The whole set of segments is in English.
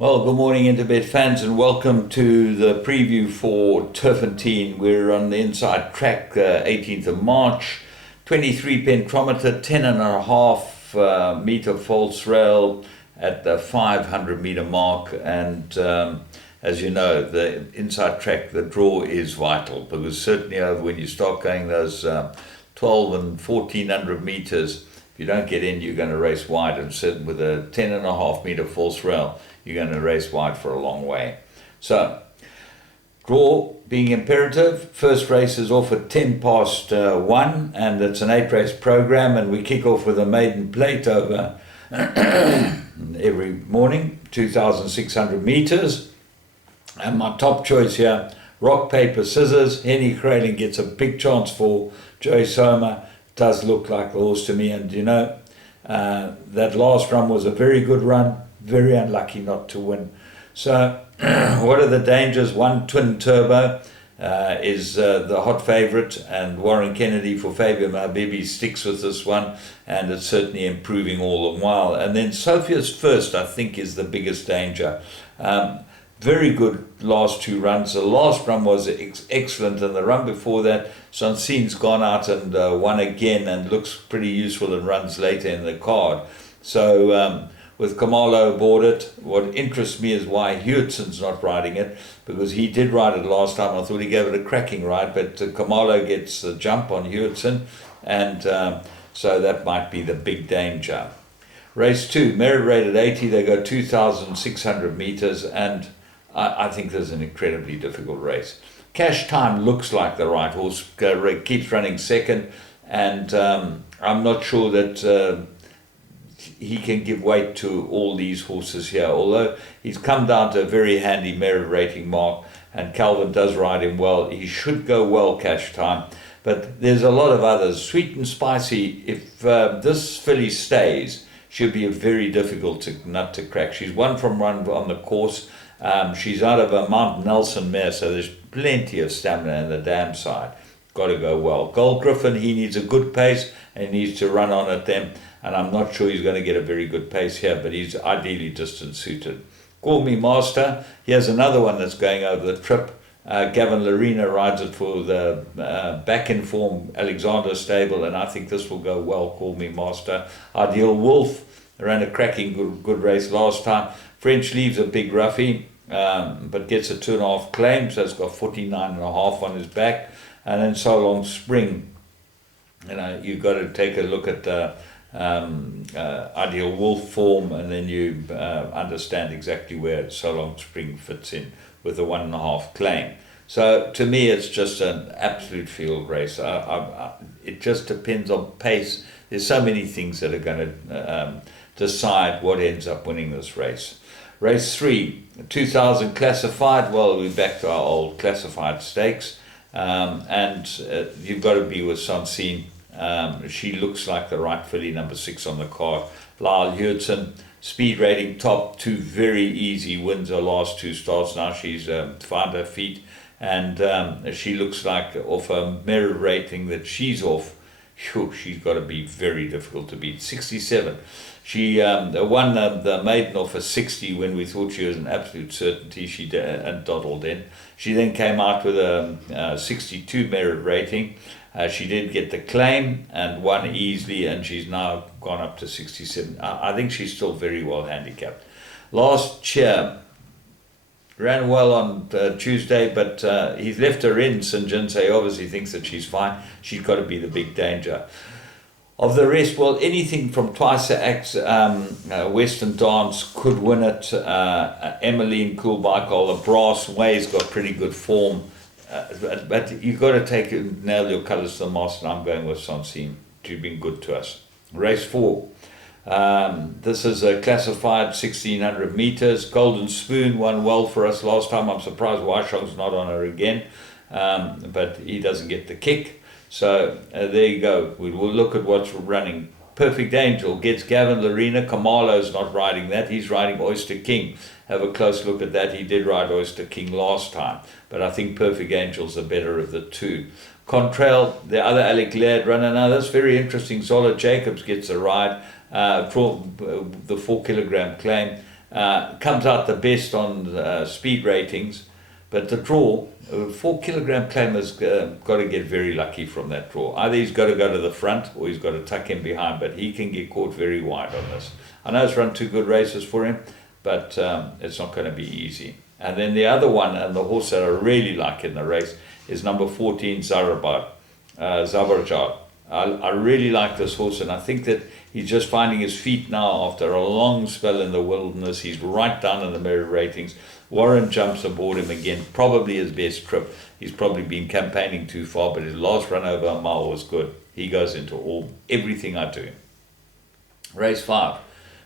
Well, good morning, Interbet fans, and welcome to the preview for Turfffontein. We're on the inside track, 18th of March, 23 pentometer, 10.5 meter false rail at the 500 meter mark. And as you know, the inside track, the draw is vital because certainly when you start going those 12 and 1400 meters, if you don't get in, you're going to race wide, and certainly with a 10.5 meter false rail, you're going to race wide for a long way. So, draw being imperative. First race is off at 10 past 1, and it's an 8-race program, and we kick off with a maiden plate over every morning, 2,600 meters. And my top choice here, rock, paper, scissors. Henny Crayling gets a big chance for Joey Soma. Does look like the horse to me, and you know, that last run was a very good run. Very unlucky not to win. So, what are the dangers? One, Twin Turbo is the hot favourite, and Warren Kennedy for Fabio Mabibi sticks with this one, and it's certainly improving all the while. And then Sophia's First, I think, is the biggest danger. Very good last two runs. The last run was excellent, and the run before that, Sansin's gone out and won again and looks pretty useful and runs later in the card. So, with Kamalo aboard it, what interests me is why Hewittson's not riding it, because he did ride it last time. I thought he gave it a cracking ride, but Kamalo gets the jump on Hewitson, and so that might be the big danger. Race 2, merit rated 80, they go 2,600 meters, and I think this is an incredibly difficult race. Cash Time looks like the right horse, keeps running second, and I'm not sure that he can give weight to all these horses here, although he's come down to a very handy merit rating mark, and Calvin does ride him well. He should go well, Cash Time, but there's a lot of others. Sweet and Spicy, if this filly stays, she'll be a very difficult nut to crack. She's one from one on the course. She's out of a Mount Nelson mare, so there's plenty of stamina on the dam side. Got to go well. Gold Griffin, he needs a good pace and needs to run on at them, and I'm not sure he's going to get a very good pace here, but he's ideally distance suited. Call Me Master, here's another one that's going over the trip. Gavin Larena rides it for the back in form Alexander stable, and I think this will go well. Call Me Master. Ideal Wolf ran a cracking good race last time. French Leaves a big roughie, but gets a 2.5 claim, so it's got 49.5 on his back. And then So Long Spring, you know, you've got to take a look at the Ideal Wolf form, and then you understand exactly where So Long Spring fits in with the 1.5 claim. So to me, it's just an absolute field race. It just depends on pace. There's so many things that are going to decide what ends up winning this race. Race 3, 2,000 classified. Well, we're back to our old classified stakes. And you've got to be with Sansin. She looks like the right filly, number 6 on the card. Lyle Hewitson, speed rating top, 2 very easy wins her last 2 starts. Now she's found her feet, and she looks like off a merit rating that she's off. Whew, she's got to be very difficult to beat. 67. She won the maiden off a 60 when we thought she was an absolute certainty. She and dawdled in. She then came out with a 62 merit rating. She did get the claim and won easily, and she's now gone up to 67. I think she's still very well handicapped. Last Cheer ran well on Tuesday, but he's left her in. St. Jinsei obviously thinks that she's fine. She's got to be the big danger. Of the rest, well, anything from Twice a Act, Western Dance could win it. Emmeline, Cool Bike, the Brass Way's got pretty good form. But you've got to nail your colours to the mast, and I'm going with Sansin. She's been good to us. Race 4. This is a classified 1,600 meters. Golden Spoon won well for us last time. I'm surprised Weishong's not on her again, but he doesn't get the kick. So there you go. We will look at what's running. Perfect Angel gets Gavin Larena. Kamalo's not riding that. He's riding Oyster King. Have a close look at that. He did ride Oyster King last time, but I think Perfect Angel's the better of the two. Contrail, the other Alec Laird runner. Now that's very interesting. Zola Jacobs gets a ride for the 4 kilogram claim. Comes out the best on speed ratings, but the draw, 4 kilogram claimer's got to get very lucky from that draw. Either he's got to go to the front or he's got to tuck him behind, but he can get caught very wide on this. I know it's run 2 good races for him, but it's not going to be easy. And then the other one, and the horse that I really like in the race, is number 14, Zabarjad. I really like this horse, and I think that he's just finding his feet now after a long spell in the wilderness. He's right down in the merit ratings. Warren jumps aboard him again, probably his best trip. He's probably been campaigning too far, but his last run over a mile was good. He goes into everything I do. Race 5.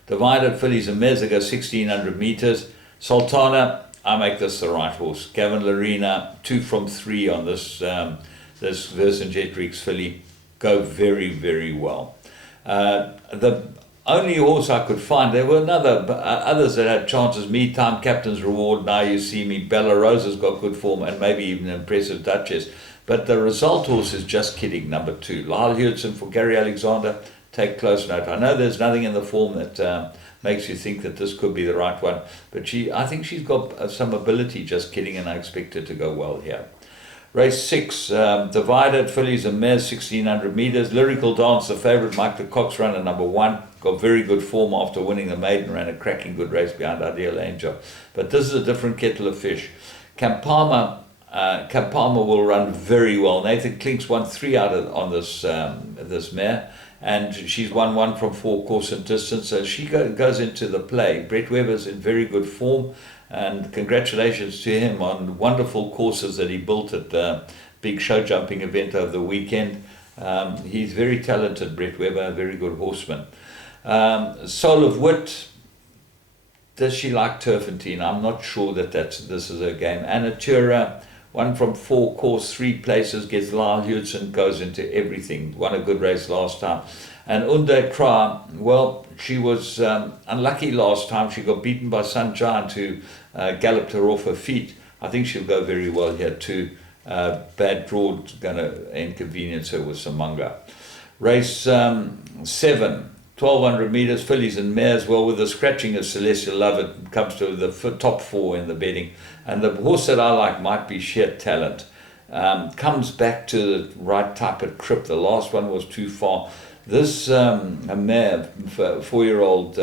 Divided fillies and mares. They go 1,600 meters. Sultana, I make this the right horse. Gavin Larena, 2 from 3 on this this Vercingetorix filly. Go very, very well. The only horse I could find, there were others that had chances. Me Time, Captain's Reward, Now You See Me, Bella Rosa's got good form, and maybe even Impressive Duchess. But the result horse is Just Kidding, number 2. Lyle Hewitson for Gary Alexander, take close note. I know there's nothing in the form that makes you think that this could be the right one, but I think she's got some ability, Just Kidding, and I expect her to go well here. Race 6, Divided fillies and mares, 1,600 meters. Lyrical Dance, the favourite, Mike the Cox runner, number 1. Got very good form after winning the maiden, ran a cracking good race behind Ideal Angel. But this is a different kettle of fish. Campama will run very well. Nathan Klink's won 3 out on this mare, and she's won 1 from 4 course and distance, so she goes into the play. Brett Weber's in very good form, and congratulations to him on wonderful courses that he built at the big show jumping event over the weekend. He's very talented, Brett Weber, a very good horseman. Soul of Wit, does she like Turfffontein? I'm not sure that this is her game. Anatura, 1 from 4 course, 3 places, gets Lyle Hewitson, goes into everything. Won a good race last time. And Unde Kra, well, she was unlucky last time. She got beaten by Sun Giant, who galloped her off her feet. I think she'll go very well here too. Bad draw going to inconvenience her with Samanga. Race 7, 1,200 meters, fillies and mares. Well, with the scratching of Celestial Love, it comes to the top 4 in the betting. And the horse that I like might be Sheer Talent. Comes back to the right type of trip. The last one was too far. This mare, 4-year-old,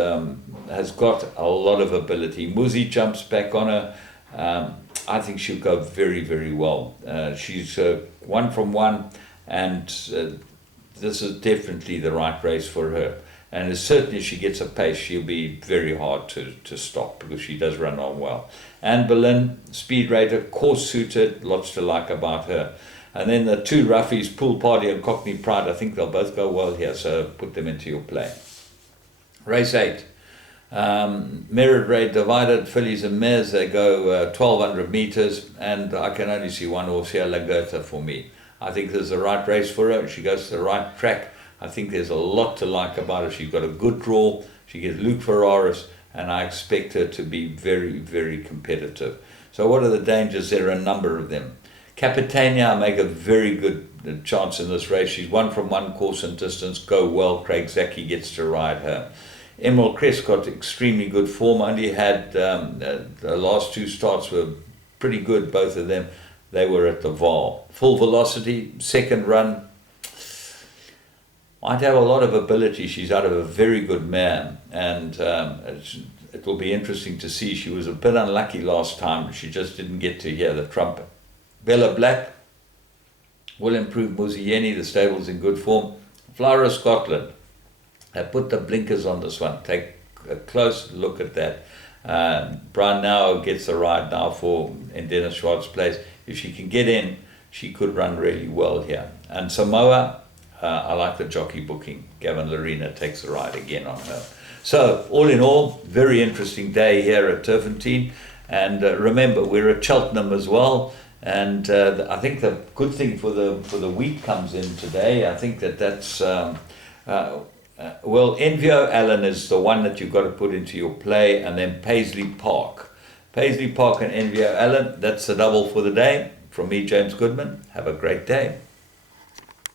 has got a lot of ability. Muzi jumps back on her. I think she'll go very, very well. She's 1 from 1, and this is definitely the right race for her. And certainly if she gets a pace, she'll be very hard to stop, because she does run on well. Anne Boleyn, speed rater, course suited, lots to like about her. And then the 2 roughies, Pool Party and Cockney Pride, I think they'll both go well here, so put them into your play. Race 8, Merit Rate, Divided fillies and mares. They go 1,200 meters, and I can only see one horse here, Lagertha, for me. I think this is the right race for her. She goes to the right track. I think there's a lot to like about her. She's got a good draw. She gets Luke Ferraris, and I expect her to be very, very competitive. So what are the dangers? There are a number of them. Capitania, I make a very good chance in this race. She's 1 from 1 course and distance, go well. Craig Zaki gets to ride her. Emerald Crest got extremely good form. Only had the last 2 starts were pretty good, both of them. They were at the Val. Full Velocity, 2nd run. Might have a lot of ability. She's out of a very good mare, and it will be interesting to see. She was a bit unlucky last time. She just didn't get to hear the trumpet. Bella Black will improve. Muzieni, the stable's in good form. Flower of Scotland, I put the blinkers on this one. Take a close look at that. Brian now gets the ride now in Dennis Schwartz's place. If she can get in, she could run really well here. And Samoa, I like the jockey booking. Gavin Larena takes the ride again on her. So, all in all, very interesting day here at Turfffontein. And remember, we're at Cheltenham as well. And I think the good thing for the week comes in today. I think that's well, Envio Allen is the one that you've got to put into your play, and then Paisley Park and Envio Allen. That's the double for the day. From me, James Goodman. Have a great day.